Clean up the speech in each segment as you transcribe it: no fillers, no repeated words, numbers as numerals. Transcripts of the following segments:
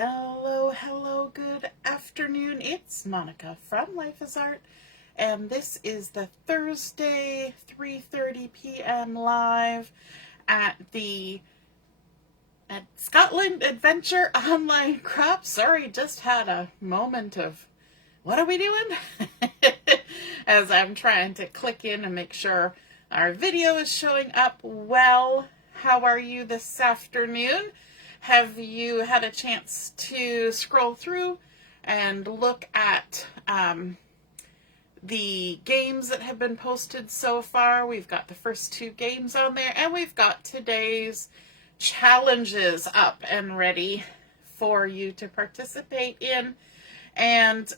Hello, hello, good afternoon. It's Monica from Life is Art, and this is the Thursday 3:30 p.m. live at Scotland Adventure Online Crop. Sorry, just had a moment of what are we doing? As I'm trying to click in and make sure our video is showing up well. How are you this afternoon? Have you had a chance to scroll through and look at the games that have been posted so far? We've got the first two games on there, and we've got today's challenges up and ready for you to participate in. And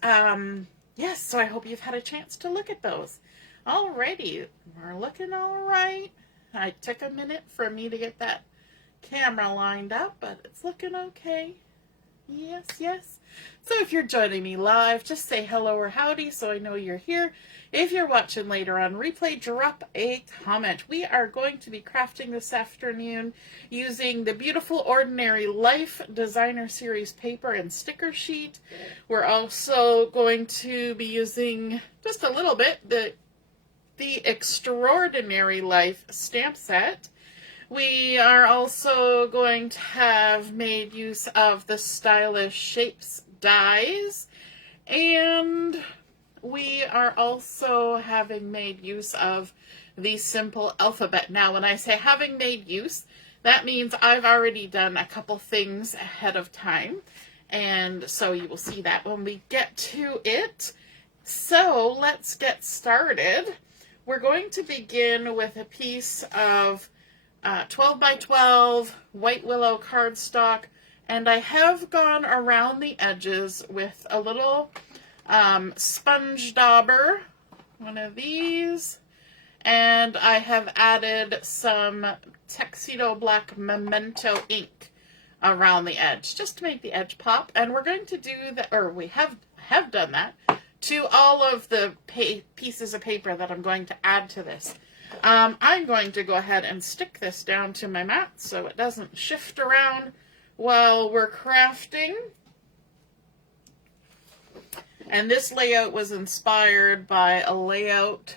yes, so I hope you've had a chance to look at those. Alrighty, we're looking all right. I took a minute for me to get that camera lined up, but it's looking okay. Yes, yes. So if you're joining me live, just say hello or howdy so I know you're here. If you're watching later on replay, drop a comment. We are going to be crafting this afternoon using the beautiful Ordinary Life Designer Series paper and sticker sheet. We're also going to be using just a little bit the Extraordinary Life stamp set. We are also going to have made use of the Stylish Shapes dies, and we are also having made use of the Simple Alphabet. Now, when I say having made use, that means I've already done a couple things ahead of time, and so you will see that when we get to it. So let's get started. We're going to begin with a piece of 12 by 12 white willow cardstock, and I have gone around the edges with a little sponge dauber, one of these, and I have added some Tuxedo black Memento ink around the edge just to make the edge pop. And we're going to do that, or we have done that to all of the pieces of paper that I'm going to add to this. I'm going to go ahead and stick this down to my mat so it doesn't shift around while we're crafting. And this layout was inspired by a layout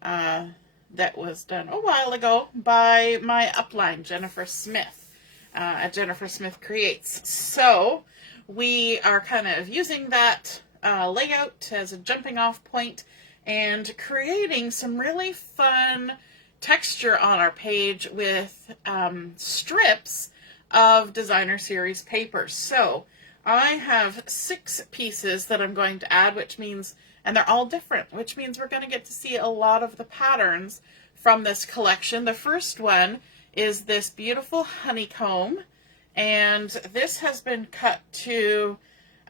that was done a while ago by my upline, Jennifer Smith, at Jennifer Smith Creates. So we are kind of using that layout as a jumping off point and creating some really fun texture on our page with strips of Designer Series paper. So I have 6 pieces that I'm going to add, which means, and they're all different, which means we're going to get to see a lot of the patterns from this collection. The first one is this beautiful honeycomb, and this has been cut to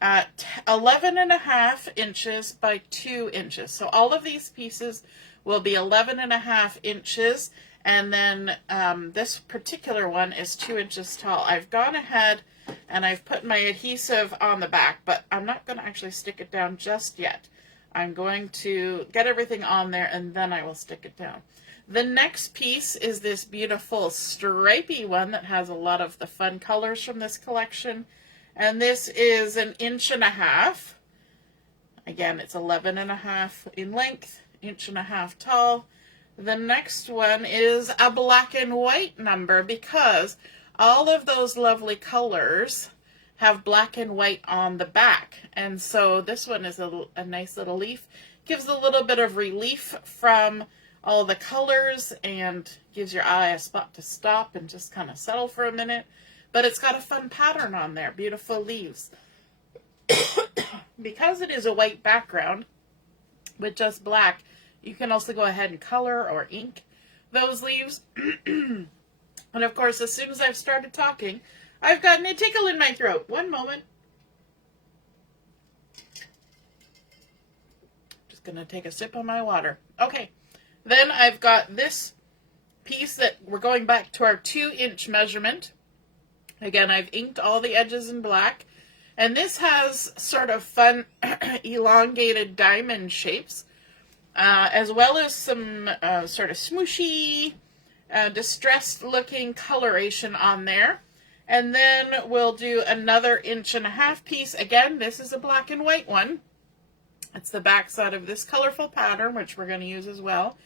11.5 inches by 2 inches. So all of these pieces will be 11.5 inches, and then this particular one is 2 inches tall. I've gone ahead and I've put my adhesive on the back, but I'm not going to actually stick it down just yet. I'm going to get everything on there and then I will stick it down. The next piece is this beautiful stripy one that has a lot of the fun colors from this collection. And this is 1.5 inches. Again, it's 11.5 in length, 1.5 inches tall. The next one is a black and white number because all of those lovely colors have black and white on the back. And so this one is a nice little leaf. Gives a little bit of relief from all the colors and gives your eye a spot to stop and just kind of settle for a minute. But it's got a fun pattern on there, beautiful leaves. Because it is a white background with just black, you can also go ahead and color or ink those leaves. And of course, as soon as I've started talking, I've gotten a tickle in my throat. One moment. Just going to take a sip of my water. Okay, then I've got this piece that we're going back to our 2-inch measurement. Again, I've inked all the edges in black, and this has sort of fun elongated diamond shapes, as well as some sort of smooshy, distressed looking coloration on there. And then we'll do another 1.5 inch piece. Again, this is a black and white one. It's the back side of this colorful pattern, which we're going to use as well.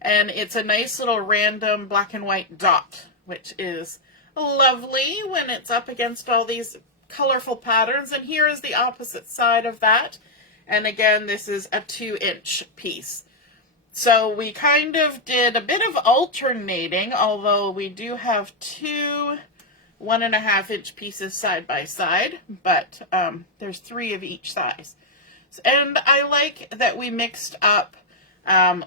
And it's a nice little random black and white dot, which is lovely when it's up against all these colorful patterns. And here is the opposite side of that. And again, this is a 2-inch piece. So we kind of did a bit of alternating, although we do have two 1.5 inch pieces side by side, but there's 3 of each size. And I like that we mixed up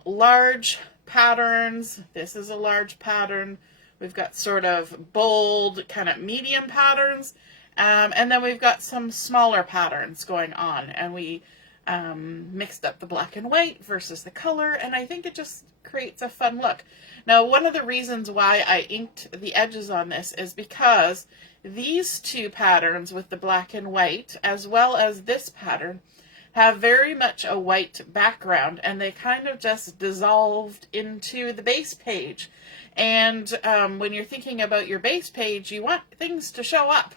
large patterns. This is a large pattern. We've got sort of bold, kind of medium patterns. And then we've got some smaller patterns going on. And we mixed up the black and white versus the color. And I think it just creates a fun look. Now, one of the reasons why I inked the edges on this is because these two patterns with the black and white, as well as this pattern, have very much a white background, and they kind of just dissolved into the base page. And when you're thinking about your base page, you want things to show up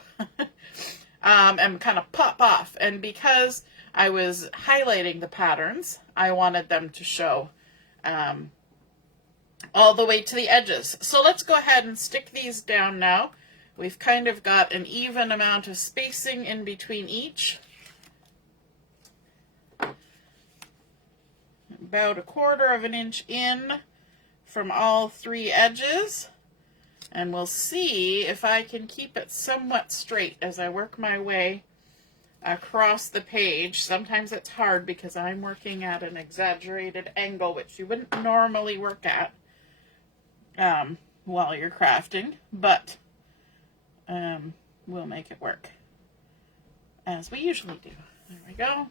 and kind of pop off. And because I was highlighting the patterns, I wanted them to show all the way to the edges. So let's go ahead and stick these down now. We've kind of got an even amount of spacing in between each. About 1/4 inch in from all 3 edges. And we'll see if I can keep it somewhat straight as I work my way across the page. Sometimes it's hard because I'm working at an exaggerated angle, which you wouldn't normally work at while you're crafting, but we'll make it work as we usually do. There we go.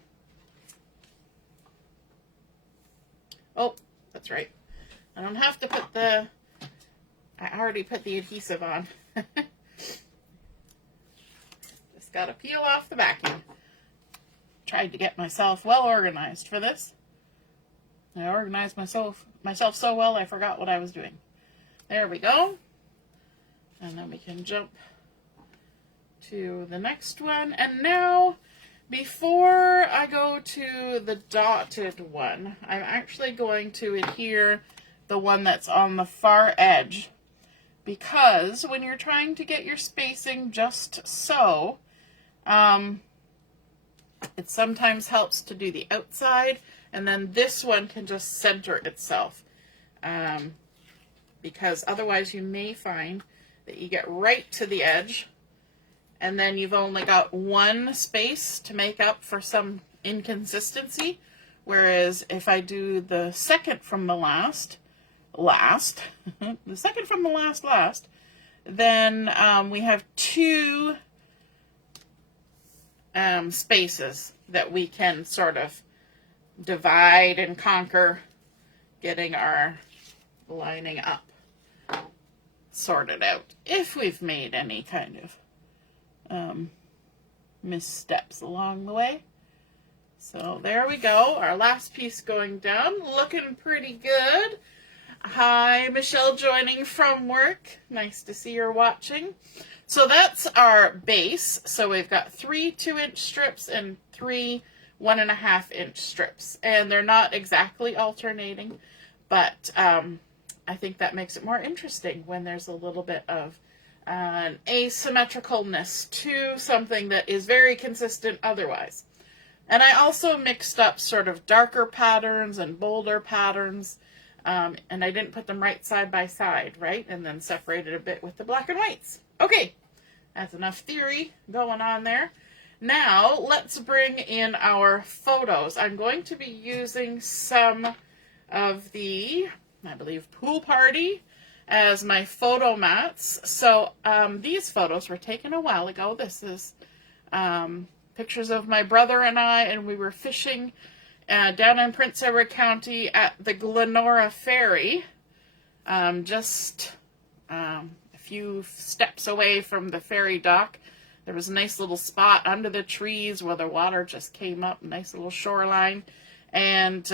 Oh, that's right. I don't have to put I already put the adhesive on. Just got to peel off the backing. Tried to get myself well organized for this. I organized myself so well I forgot what I was doing. There we go. And then we can jump to the next one. And now, before I go to the dotted one, I'm actually going to adhere the one that's on the far edge, because when you're trying to get your spacing just so, it sometimes helps to do the outside, and then this one can just center itself, because otherwise you may find that you get right to the edge and then you've only got one space to make up for some inconsistency, whereas if I do the second from the last, the second from the last, then we have 2 spaces that we can sort of divide and conquer, getting our lining up sorted out if we've made any kind of missteps along the way. So there we go, our last piece going down, looking pretty good. Hi, Michelle, joining from work. Nice to see you're watching. So that's our base. So we've got 3 2-inch strips and 3 1.5 inch strips. And they're not exactly alternating, but I think that makes it more interesting when there's a little bit of an asymmetricalness to something that is very consistent otherwise. And I also mixed up sort of darker patterns and bolder patterns. And I didn't put them right side by side, right? And then separated a bit with the black and whites. Okay, that's enough theory going on there. Now, let's bring in our photos. I'm going to be using some of the, I believe, Pool Party as my photo mats. So these photos were taken a while ago. This is pictures of my brother and I, and we were fishing down in Prince Edward County at the Glenora Ferry, just a few steps away from the ferry dock. There was a nice little spot under the trees where the water just came up, a nice little shoreline, and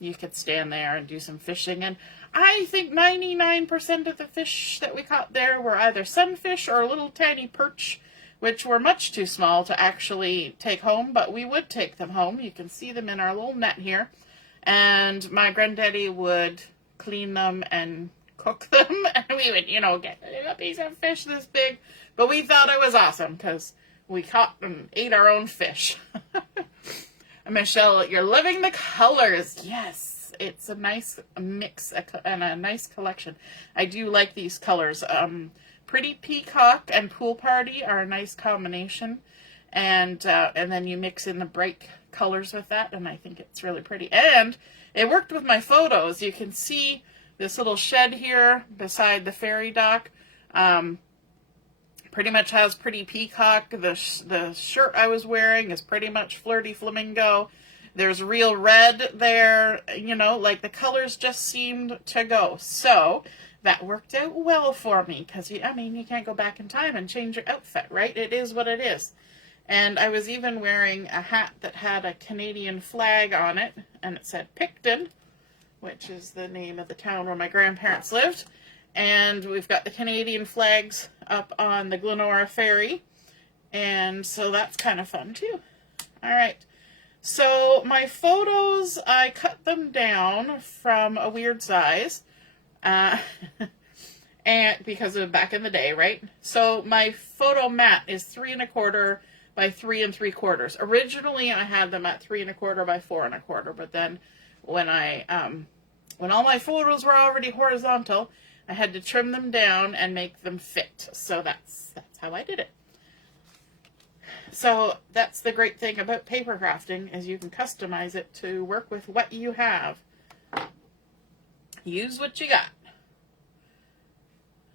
you could stand there and do some fishing. And I think 99% of the fish that we caught there were either sunfish or little tiny perch, which were much too small to actually take home, but we would take them home. You can see them in our little net here. And my granddaddy would clean them and cook them, and we would, you know, get a piece of fish this big. But we thought it was awesome because we caught and ate our own fish. Michelle, you're loving the colors. Yes, it's a nice mix and a nice collection. I do like these colors. Pretty Peacock and Pool Party are a nice combination. And then you mix in the bright colors with that, and I think it's really pretty. And it worked with my photos. You can see this little shed here beside the ferry dock. Pretty much has Pretty Peacock. The shirt I was wearing is pretty much Flirty Flamingo. There's real red there. You know, like the colors just seemed to go. So that worked out well for me because, I mean, you can't go back in time and change your outfit, right? It is what it is. And I was even wearing a hat that had a Canadian flag on it, and it said Picton, which is the name of the town where my grandparents lived. And we've got the Canadian flags up on the Glenora Ferry, and so that's kind of fun too. All right, so my photos, I cut them down from a weird size, and because of back in the day, right? So my photo mat is 3 1/4 by 3 3/4. Originally, I had them at 3 1/4 by 4 1/4, but then when when all my photos were already horizontal, I had to trim them down and make them fit. So that's how I did it. So that's the great thing about paper crafting, is you can customize it to work with what you have. Use what you got.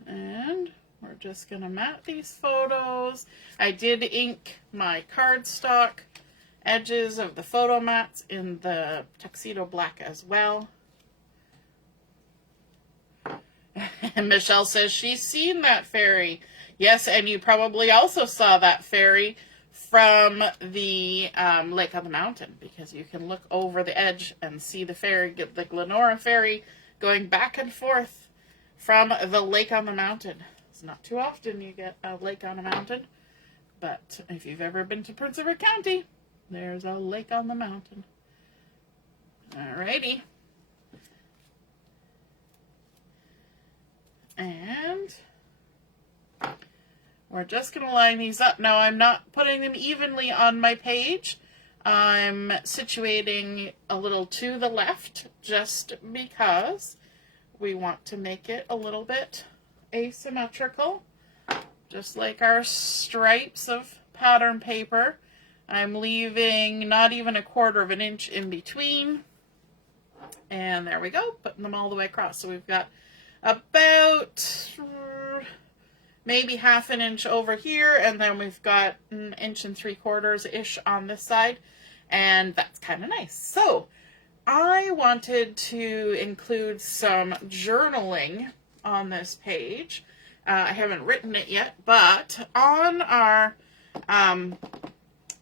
And we're just going to mat these photos. I did ink my cardstock edges of the photo mats in the Tuxedo black as well. And Michelle says she's seen that ferry. Yes, and you probably also saw that ferry from the lake on the mountain, because you can look over the edge and see the ferry, the Glenora ferry, going back and forth from the lake on the mountain. It's not too often you get a lake on a mountain, but if you've ever been to Prince Edward County, there's a lake on the mountain. Alrighty. And we're just going to line these up. Now, I'm not putting them evenly on my page. I'm situating a little to the left just because we want to make it a little bit asymmetrical, just like our stripes of pattern paper. I'm leaving not even 1/4 of an inch in between. And there we go, putting them all the way across. So we've got about maybe 1/2 inch over here, and then we've got 1 3/4-ish on this side, and that's kind of nice. So I wanted to include some journaling on this page. I haven't written it yet, but on our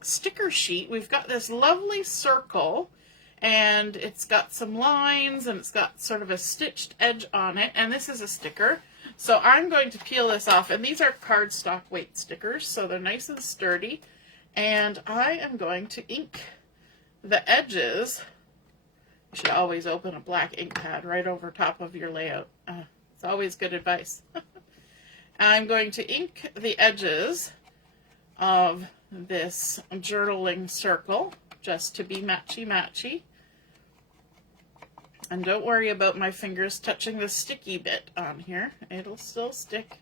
sticker sheet, we've got this lovely circle, and it's got some lines, and it's got sort of a stitched edge on it, and this is a sticker. So I'm going to peel this off, and these are cardstock weight stickers, so they're nice and sturdy, and I am going to ink the edges. You should always open a black ink pad right over top of your layout. It's always good advice. I'm going to ink the edges of this journaling circle just to be matchy-matchy. And don't worry about my fingers touching the sticky bit on here. It'll still stick.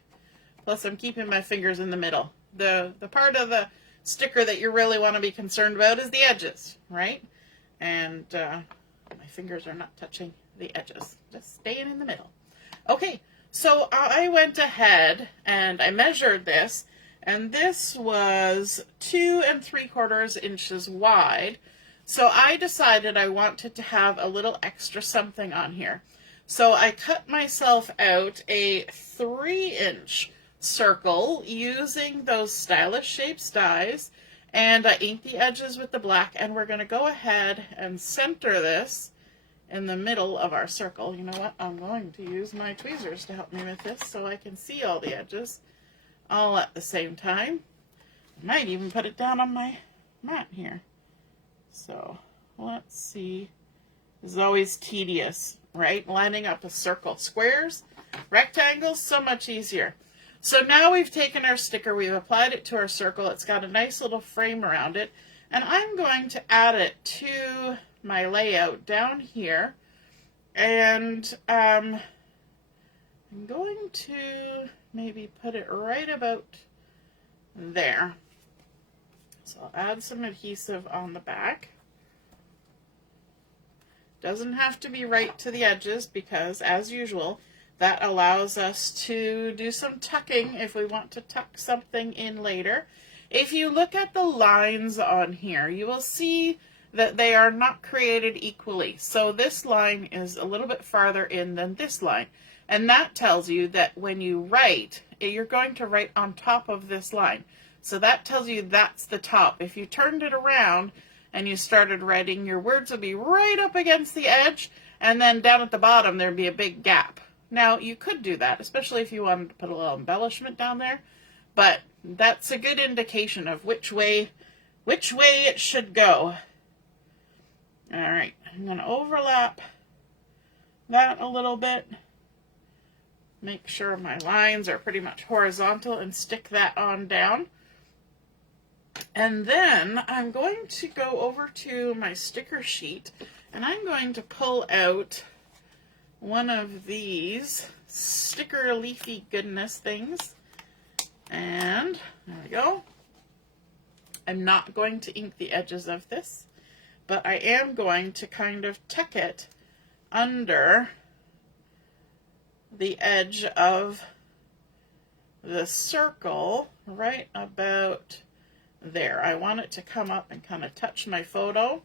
Plus, I'm keeping my fingers in the middle. The part of the sticker that you really want to be concerned about is the edges, right? And my fingers are not touching the edges. Just staying in the middle. Okay, so I went ahead and I measured this, and this was 2 3/4 inches wide. So I decided I wanted to have a little extra something on here. So I cut myself out a 3-inch circle using those stylish shapes dies, and I inked the edges with the black, and we're going to go ahead and center this in the middle of our circle. You know what? I'm going to use my tweezers to help me with this so I can see all the edges all at the same time. I might even put it down on my mat here. So let's see. This is always tedious, right? Lining up a circle. Squares, rectangles, so much easier. So now we've taken our sticker, we've applied it to our circle. It's got a nice little frame around it. And I'm going to add it to my layout down here. And I'm going to maybe put it right about there. So I'll add some adhesive on the back. Doesn't have to be right to the edges because, as usual, that allows us to do some tucking if we want to tuck something in later. If you look at the lines on here, you will see that they are not created equally. So this line is a little bit farther in than this line. And that tells you that when you write, you're going to write on top of this line. So that tells you that's the top. If you turned it around and you started writing, your words would be right up against the edge, and then down at the bottom there'd be a big gap. Now, you could do that, especially if you wanted to put a little embellishment down there, but that's a good indication of which way it should go. All right, I'm going to overlap that a little bit. Make sure my lines are pretty much horizontal and stick that on down. And then I'm going to go over to my sticker sheet and I'm going to pull out one of these sticker leafy goodness things. And there we go. I'm not going to ink the edges of this, but I am going to kind of tuck it under the edge of the circle right about there. I want it to come up and kind of touch my photo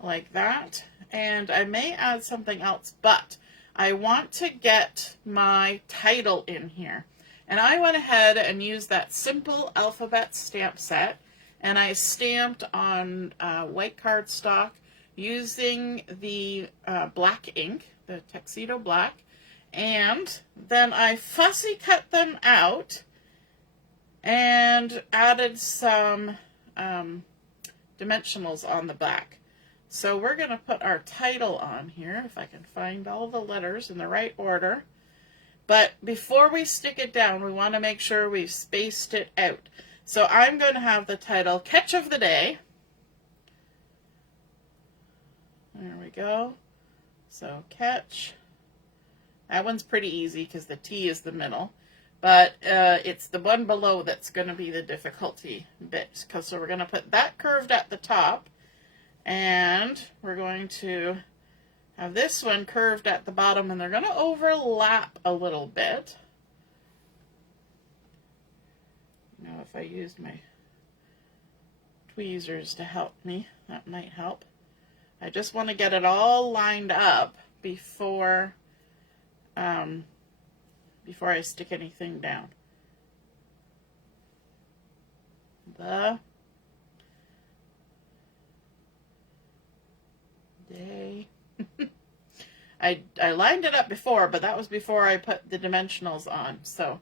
like that. And I may add something else, but I want to get my title in here. And I went ahead and used that simple alphabet stamp set, and I stamped on white cardstock using the black ink, the Tuxedo black, and then I fussy cut them out and added some dimensionals on the back. So we're going to put our title on here, if I can find all the letters in the right order. But before we stick it down, we want to make sure we've spaced it out. So I'm going to have the title, Catch of the Day. There we go. So Catch. That one's pretty easy because the T is the middle. But it's the one below that's going to be the difficulty bit. So we're going to put that curved at the top. And we're going to have this one curved at the bottom, and they're going to overlap a little bit. Now, if I used my tweezers to help me, that might help. I just want to get it all lined up before I stick anything down. The day. I lined it up before, but that was before I put the dimensionals on, so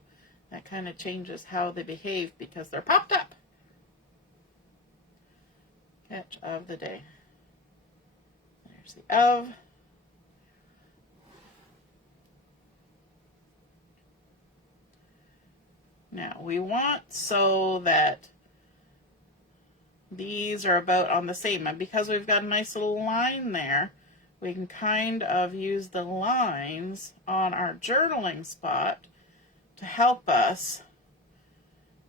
that kind of changes how they behave because they're popped up. Catch of the day. There's the of. Now we want so that these are about on the same, and because we've got a nice little line there, we can kind of use the lines on our journaling spot to help us.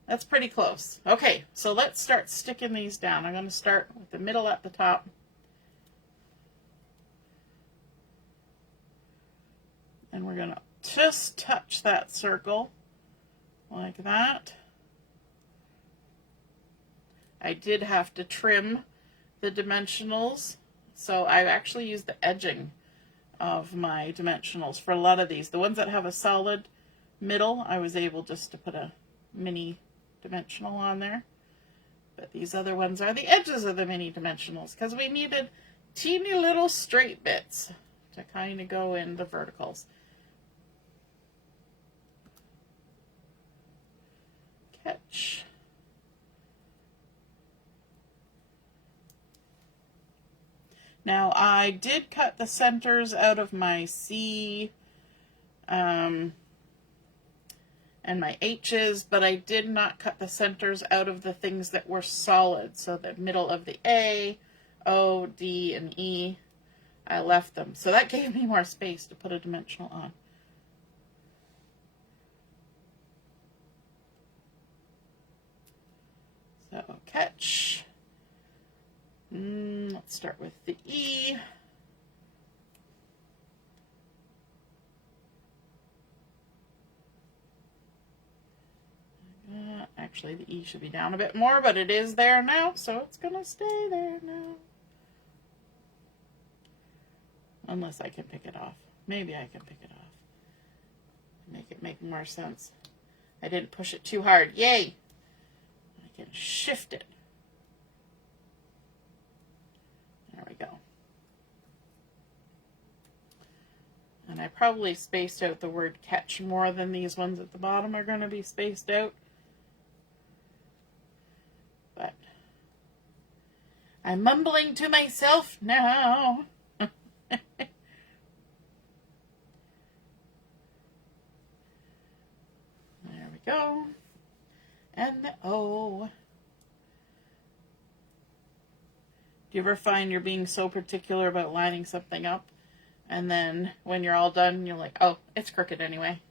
That's pretty close. Okay, so let's start sticking these down. I'm going to start with the middle at the top. And we're going to just touch that circle like that. I did have to trim the dimensionals, so I've actually used the edging of my dimensionals for a lot of these. The ones that have a solid middle, I was able just to put a mini dimensional on there. But these other ones are the edges of the mini dimensionals because we needed teeny little straight bits to kind of go in the verticals. Catch. Now I did cut the centers out of my C and my H's, but I did not cut the centers out of the things that were solid. So the middle of the A, O, D, and E, I left them. So that gave me more space to put a dimensional on. So catch. Let's start with the E. Actually, the E should be down a bit more, but it is there now, so it's going to stay there now. Unless I can pick it off. Maybe I can pick it off. Make it make more sense. I didn't push it too hard. Yay! I can shift it. There we go. And I probably spaced out the word catch more than these ones at the bottom are going to be spaced out. But I'm mumbling to myself now. There we go. And the O. Do you ever find you're being so particular about lining something up, and then when you're all done, you're like, oh, it's crooked anyway?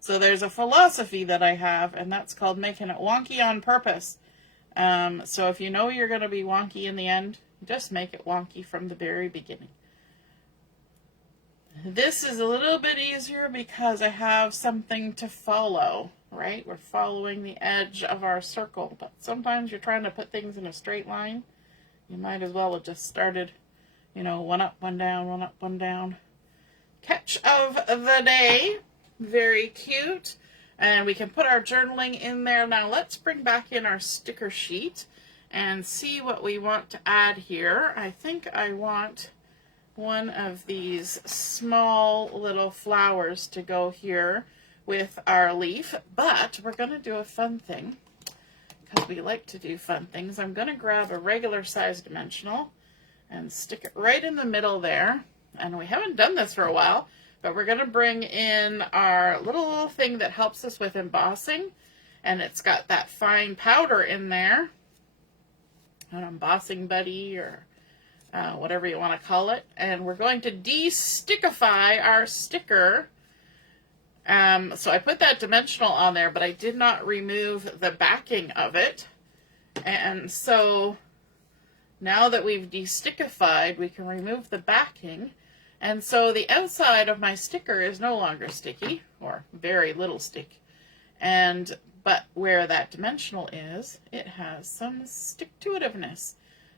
So there's a philosophy that I have, and that's called making it wonky on purpose. So if you know you're going to be wonky in the end, just make it wonky from the very beginning. This is a little bit easier because I have something to follow, right? We're following the edge of our circle, but sometimes you're trying to put things in a straight line. You might as well have just started, you know, one up, one down, one up, one down. Catch of the day. Very cute. And we can put our journaling in there. Now let's bring back in our sticker sheet and see what we want to add here. I think I want one of these small little flowers to go here with our leaf, but we're going to do a fun thing because we like to do fun things. I'm going to grab a regular size dimensional and stick it right in the middle there. And we haven't done this for a while, but we're going to bring in our little thing that helps us with embossing, and it's got that fine powder in there, an embossing buddy or whatever you want to call it, and we're going to de-stickify our sticker. So I put that dimensional on there, but I did not remove the backing of it, and so now that we've de-stickified, we can remove the backing. And so the outside of my sticker is no longer sticky, or very little stick. But where that dimensional is, it has some stick-to-itiveness.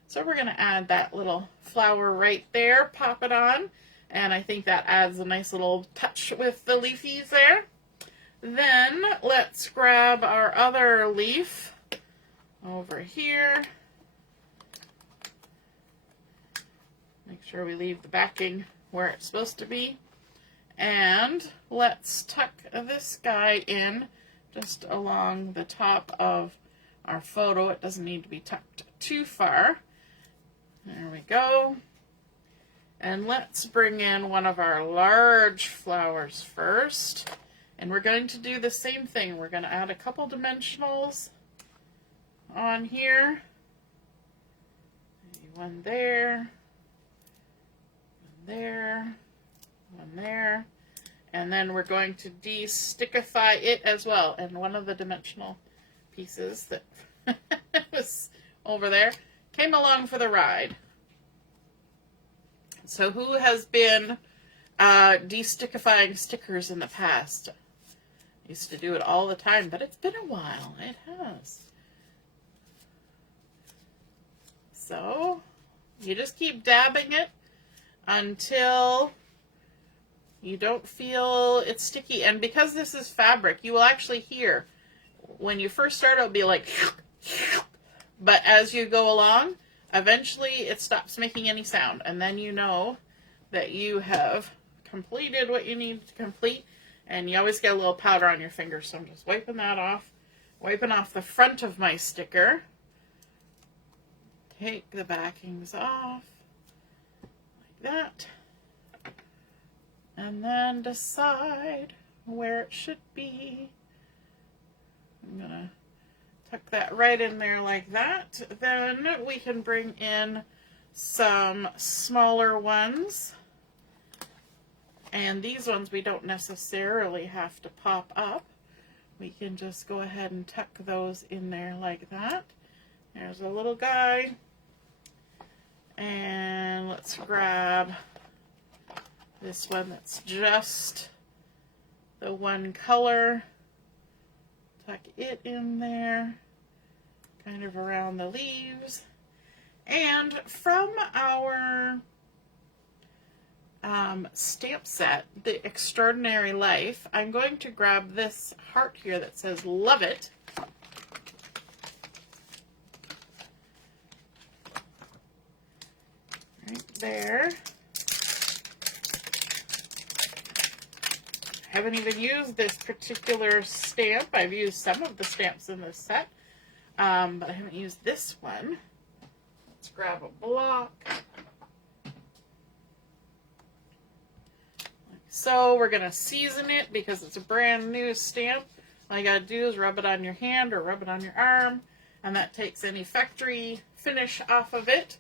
So we're going to add that little flower right there, pop it on, and I think that adds a nice little touch with the leafies there. Then let's grab our other leaf over here. Make sure we leave the backing where it's supposed to be. And let's tuck this guy in just along the top of our photo. It doesn't need to be tucked too far. There we go. And let's bring in one of our large flowers first. And we're going to do the same thing. We're going to add a couple dimensionals on here. Maybe one there. There, one there, and then we're going to de-stickify it as well. And one of the dimensional pieces that was over there came along for the ride. So who has been de-stickifying stickers in the past? I used to do it all the time, but it's been a while. It has. So you just keep dabbing it until you don't feel it's sticky. And because this is fabric, you will actually hear, when you first start, it'll be like, but as you go along, eventually it stops making any sound, and then you know that you have completed what you need to complete. And you always get a little powder on your fingers, so I'm just wiping that off. Wiping off the front of my sticker. Take the backings off, like that. And then decide where it should be. I'm gonna tuck that right in there like that. Then we can bring in some smaller ones. And these ones we don't necessarily have to pop up. We can just go ahead and tuck those in there like that. There's a little guy. And let's grab this one that's just the one color. Tuck it in there, kind of around the leaves. And from our stamp set, The Extraordinary Life, I'm going to grab this heart here that says Love It. Right there. I haven't even used this particular stamp. I've used some of the stamps in this set, but I haven't used this one. Let's grab a block. So we're going to season it because it's a brand new stamp. All you got to do is rub it on your hand or rub it on your arm, and that takes any factory finish off of it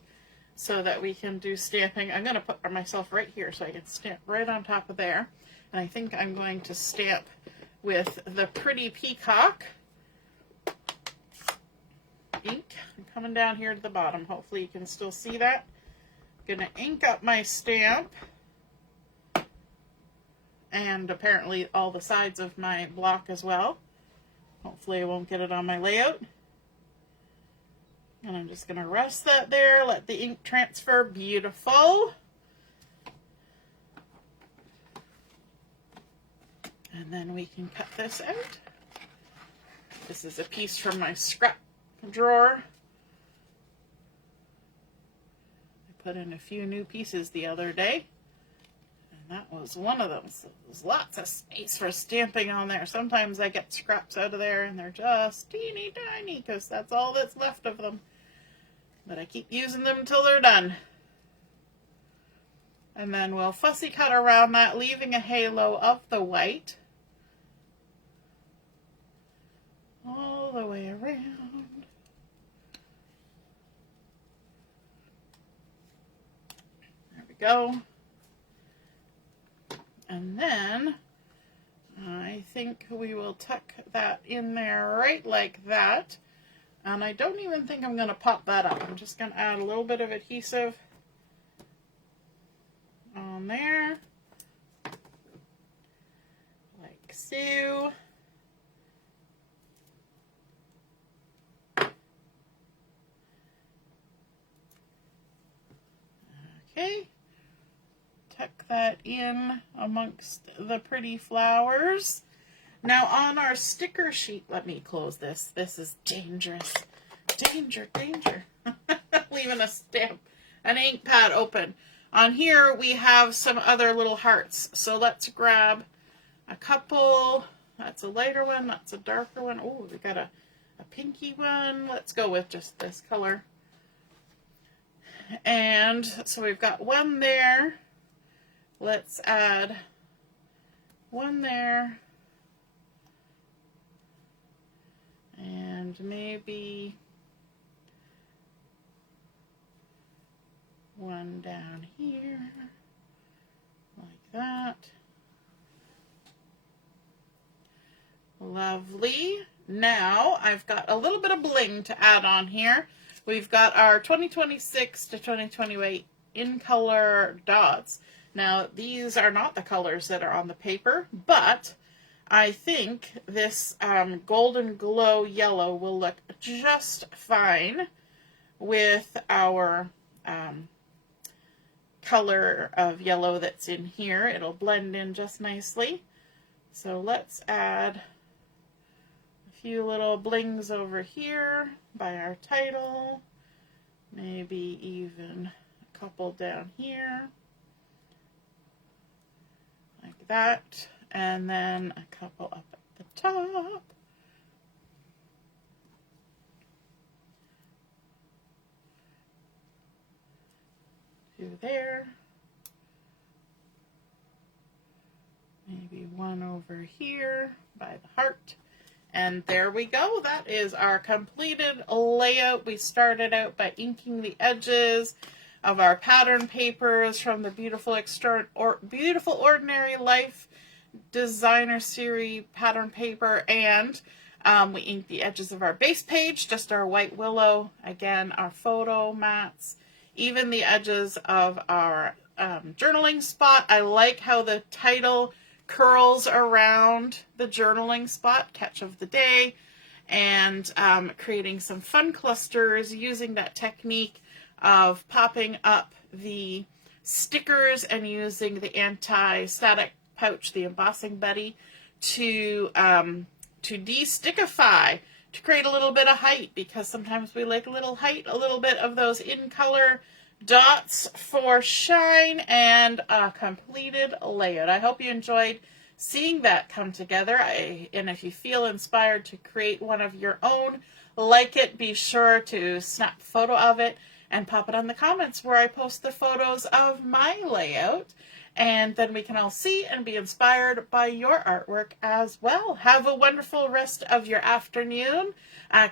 so that we can do stamping. I'm going to put myself right here so I can stamp right on top of there. And I think I'm going to stamp with the Pretty Peacock ink. I'm coming down here to the bottom. Hopefully you can still see that. I'm going to ink up my stamp. And apparently all the sides of my block as well. Hopefully I won't get it on my layout. And I'm just going to rest that there, let the ink transfer. Beautiful. And then we can cut this out. This is a piece from my scrap drawer. I put in a few new pieces the other day. That was one of them. So there's lots of space for stamping on there. Sometimes I get scraps out of there and they're just teeny tiny because that's all that's left of them. But I keep using them until they're done. And then we'll fussy cut around that, leaving a halo of the white all the way around. There we go. And then I think we will tuck that in there right like that. And I don't even think I'm going to pop that up. I'm just going to add a little bit of adhesive on there, like so. Okay. Tuck that in amongst the pretty flowers. Now on our sticker sheet, let me close this. This is dangerous. Danger, danger. Leaving a stamp, an ink pad open. On here we have some other little hearts. So let's grab a couple. That's a lighter one, that's a darker one. Oh, we got a pinky one. Let's go with just this color. And so we've got one there. Let's add one there, and maybe one down here, like that. Lovely. Now I've got a little bit of bling to add on here. We've got our 2026 to 2028 in color dots. Now, these are not the colors that are on the paper, but I think this golden glow yellow will look just fine with our color of yellow that's in here. It'll blend in just nicely. So let's add a few little blings over here by our title. maybe even a couple down here, like that, and then a couple up at the top. Two there. Maybe one over here by the heart. And there we go. That is our completed layout. We started out by inking the edges of our pattern papers from the Beautiful Ordinary Life Designer Series pattern paper, and we inked the edges of our base page, just our white willow, again our photo mats, even the edges of our journaling spot. I like how the title curls around the journaling spot, catch of the day, and creating some fun clusters using that technique of popping up the stickers and using the anti-static pouch, the embossing buddy, to de-stickify, to create a little bit of height, because sometimes we like a little height, a little bit of those in color dots for shine, and a completed layout. I hope you enjoyed seeing that come together. And if you feel inspired to create one of your own like it, be sure to snap a photo of it and pop it on the comments where I post the photos of my layout. And then we can all see and be inspired by your artwork as well. Have a wonderful rest of your afternoon.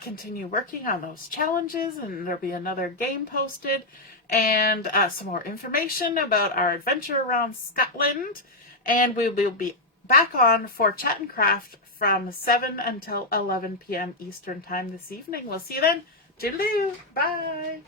Continue working on those challenges, and there'll be another game posted, and some more information about our adventure around Scotland. And we will be back on for Chat and Craft from 7 until 11 p.m. Eastern Time this evening. We'll see you then. Toodaloo. Bye.